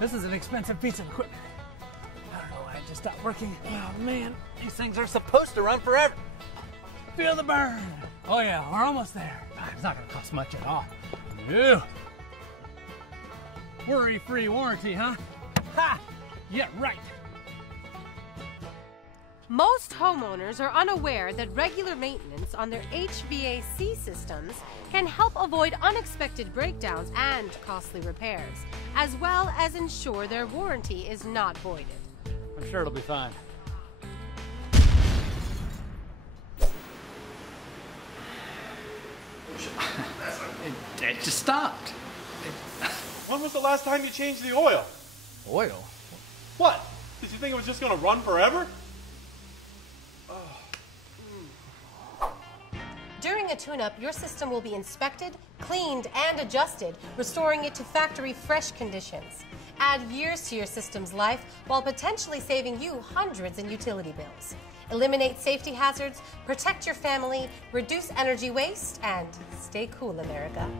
This is an expensive piece of equipment. I don't know why it just stopped working. Oh man, these things are supposed to run forever. Feel the burn. Oh yeah, we're almost there. It's not gonna cost much at all. No. Worry-free warranty, huh? Ha! Yeah, right. Most homeowners are unaware that regular maintenance on their HVAC systems can help avoid unexpected breakdowns and costly repairs, as well as ensure their warranty is not voided. I'm sure it'll be fine. It just stopped. When was the last time you changed the oil? Oil? What? Did you think it was just going to run forever? During a tune-up, your system will be inspected, cleaned, and adjusted, restoring it to factory-fresh conditions. Add years to your system's life while potentially saving you hundreds in utility bills. Eliminate safety hazards, protect your family, reduce energy waste, and stay cool, America.